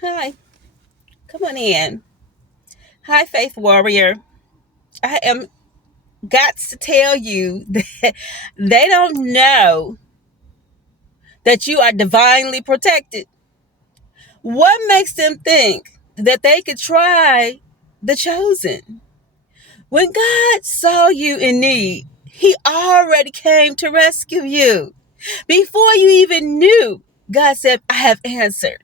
Hi, come on in. Hi, Faith Warrior. I am got to tell you that they don't know that you are divinely protected. What makes them think that they could try the chosen? When God saw you in need, He already came to rescue you. Before you even knew, God said, I have answered.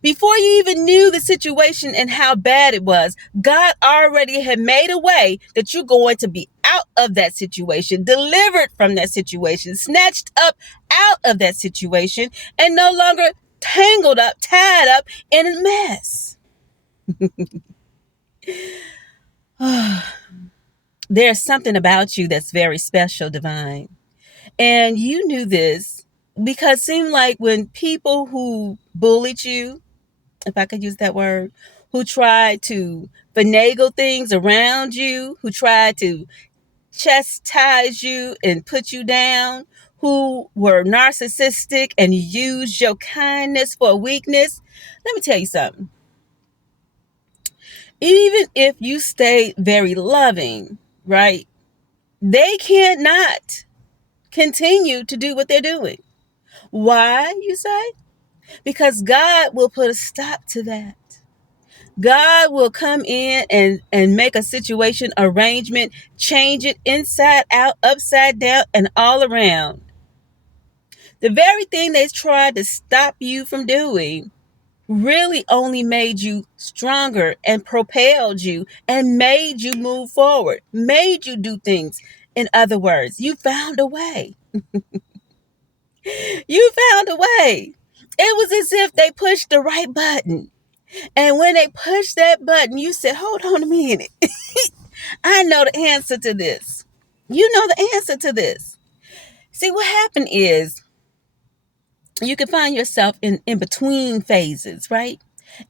Before you even knew the situation and how bad it was, God already had made a way that you're going to be out of that situation, delivered from that situation, snatched up out of that situation, and no longer tangled up, tied up in a mess. There's something about you that's very special, divine. And you knew this because it seemed like when people who bullied you, if I could use that word, who tried to finagle things around you, who tried to chastise you and put you down, who were narcissistic and used your kindness for weakness. Let me tell you something. Even if you stay very loving, right? They cannot continue to do what they're doing. Why, you say? Because God will put a stop to that. God will come in and make a situation arrangement, change it inside out, upside down, and all around. The very thing they tried to stop you from doing really only made you stronger and propelled you and made you move forward, made you do things. In other words, you found a way. You found a way. It was as if they pushed the right button. And when they pushed that button, you said, hold on a minute. I know the answer to this. You know the answer to this. See, what happened is you can find yourself in between phases, right?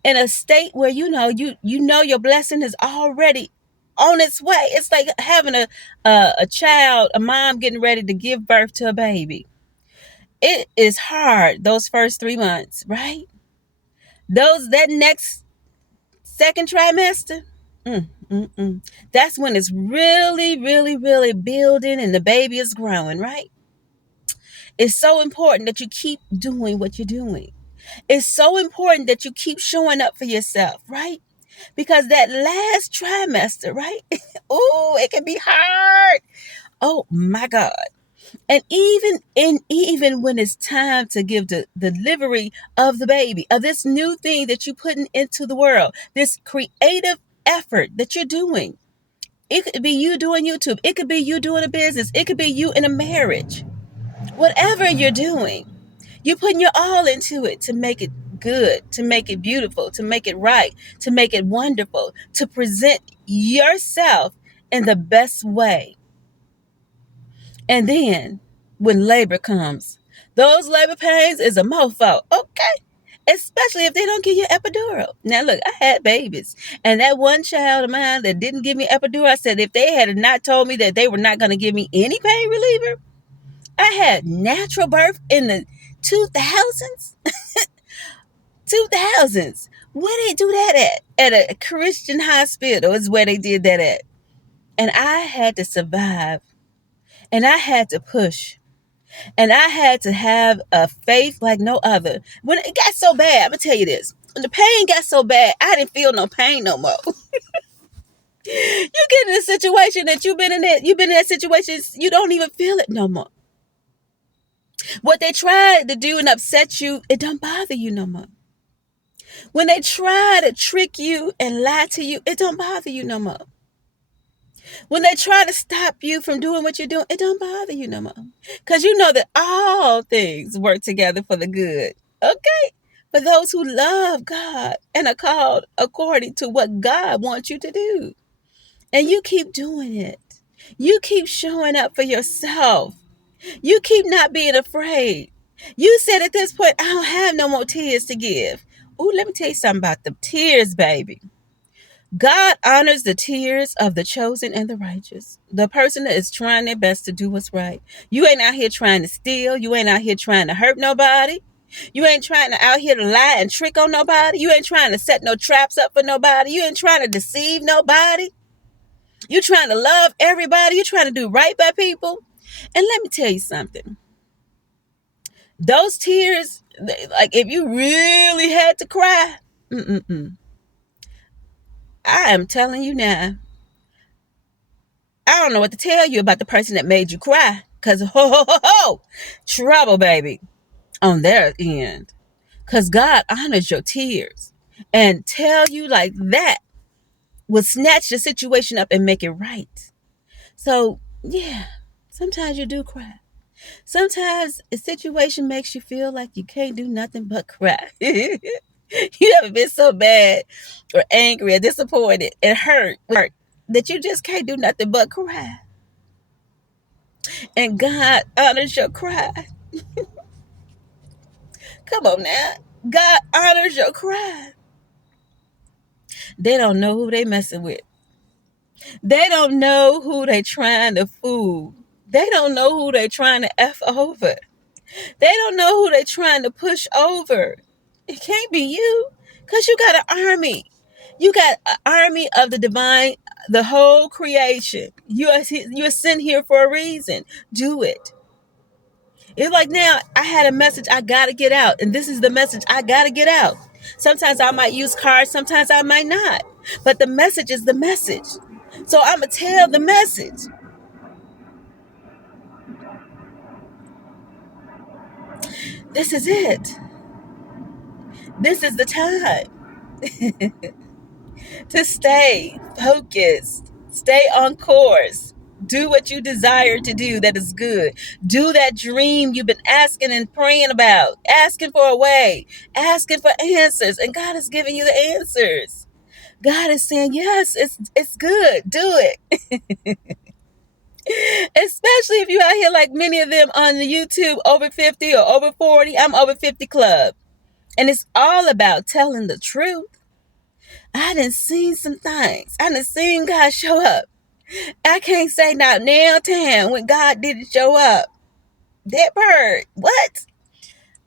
In a state where you know your blessing is already on its way. It's like having a child, a mom getting ready to give birth to a baby. It is hard those first 3 months, right? That next second trimester. Mm, mm, mm. That's when it's really, really, really building and the baby is growing, right? It's so important that you keep doing what you're doing. It's so important that you keep showing up for yourself, right? Because that last trimester, right? Oh, it can be hard. Oh my God. And even when it's time to give the delivery of the baby, of this new thing that you're putting into the world, this creative effort that you're doing. It could be you doing YouTube. It could be you doing a business. It could be you in a marriage. Whatever you're doing, you're putting your all into it to make it good, to make it beautiful, to make it right, to make it wonderful, to present yourself in the best way. And then when labor comes, those labor pains is a mofo. Okay. Especially if they don't give you epidural. Now look, I had babies. And that one child of mine that didn't give me epidural, I said if they had not told me that they were not going to give me any pain reliever, I had natural birth in the 2000s. 2000s. Where they do that at? At a Christian hospital is where they did that at. And I had to survive. And I had to push. And I had to have a faith like no other. When it got so bad, I'm gonna tell you this. When the pain got so bad, I didn't feel no pain no more. You get in a situation that you've been in that situation, you don't even feel it no more. What they tried to do and upset you, it don't bother you no more. When they try to trick you and lie to you, it don't bother you no more. When they try to stop you from doing what you're doing, it don't bother you no more. Because you know that all things work together for the good. Okay? For those who love God and are called according to what God wants you to do. And you keep doing it. You keep showing up for yourself. You keep not being afraid. You said at this point, I don't have no more tears to give. Ooh, let me tell you something about the tears, baby. God honors the tears of the chosen and the righteous. The person that is trying their best to do what's right. You ain't out here trying to steal. You ain't out here trying to hurt nobody. You ain't trying to out here to lie and trick on nobody. You ain't trying to set no traps up for nobody. You ain't trying to deceive nobody. You trying to love everybody. You trying to do right by people. And let me tell you something. Those tears, like if you really had to cry, I am telling you now, I don't know what to tell you about the person that made you cry. Because, trouble, baby, on their end. Because God honors your tears. And tell you like that will snatch the situation up and make it right. So, yeah, sometimes you do cry. Sometimes a situation makes you feel like you can't do nothing but cry. You ever been so bad or angry or disappointed and hurt that you just can't do nothing but cry? And God honors your cry. Come on now. God honors your cry. They don't know who they messing with. They don't know who they trying to fool. They don't know who they trying to F over. They don't know who they trying to push over. It can't be you, because you got an army. You got an army of the divine, the whole creation. You're sent here for a reason. Do it. It's like now I had a message I got to get out, and this is the message I got to get out. Sometimes I might use cards, sometimes I might not. But the message is the message. So I'm going to tell the message. This is it. This is the time to stay focused, stay on course. Do what you desire to do that is good. Do that dream you've been asking and praying about, asking for a way, asking for answers, and God is giving you the answers. God is saying, yes, it's good. Do it. Especially if you out here like many of them on the YouTube over 50 or over 40. I'm over 50 club. And it's all about telling the truth. I done seen some things. I done seen God show up. I can't say not now time when God didn't show up. That bird. What?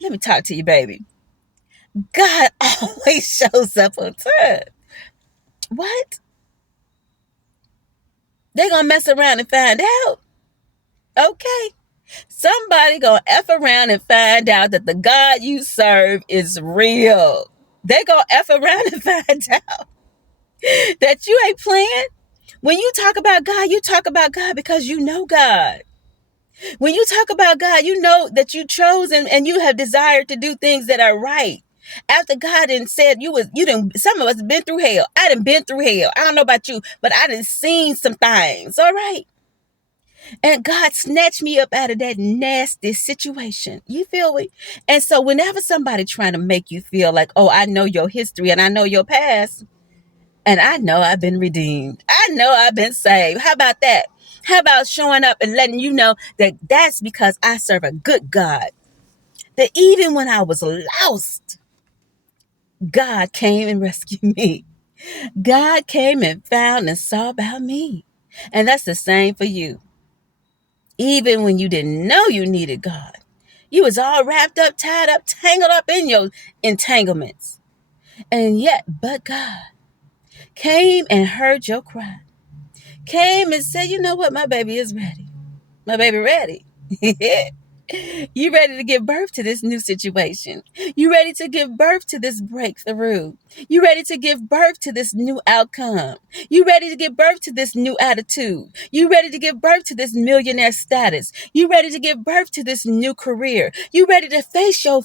Let me talk to you, baby. God always shows up on time. What? They gonna mess around and find out. Okay. Somebody gonna F around and find out that the God you serve is real. They gonna F around and find out that you ain't playing. When you talk about God, you talk about God because you know God. When you talk about God, you know that you chose and you have desired to do things that are right. After God done said you didn't, some of us been through hell. I done been through hell. I don't know about you, but I done seen some things. All right. And God snatched me up out of that nasty situation. You feel me? And so whenever somebody trying to make you feel like, oh, I know your history and I know your past, and I know I've been redeemed. I know I've been saved. How about that? How about showing up and letting you know that that's because I serve a good God? That even when I was lost, God came and rescued me. God came and found and saw about me. And that's the same for you. Even when you didn't know you needed God, you was all wrapped up, tied up, tangled up in your entanglements. And yet, but God came and heard your cry. Came and said, you know what? My baby is ready. My baby ready. You ready to give birth to this new situation. You ready to give birth to this breakthrough. You ready to give birth to this new outcome. You ready to give birth to this new attitude. You ready to give birth to this millionaire status. You ready to give birth to this new career. You ready to face your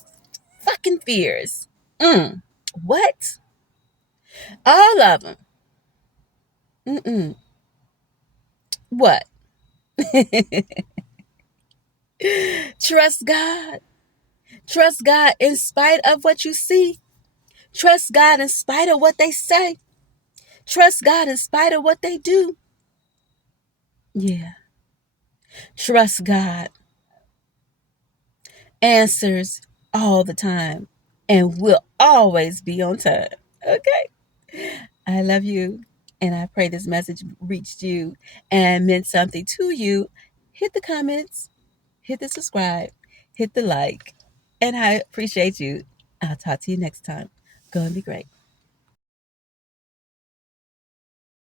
fucking fears. What? All of them. What? Trust God. Trust God in spite of what you see. Trust God in spite of what they say. Trust God in spite of what they do. Yeah. Trust God answers all the time and will always be on time. Okay. I love you. And I pray this message reached you and meant something to you. Hit the comments, hit the subscribe, hit the like. And I appreciate you. I'll talk to you next time. Go and be great.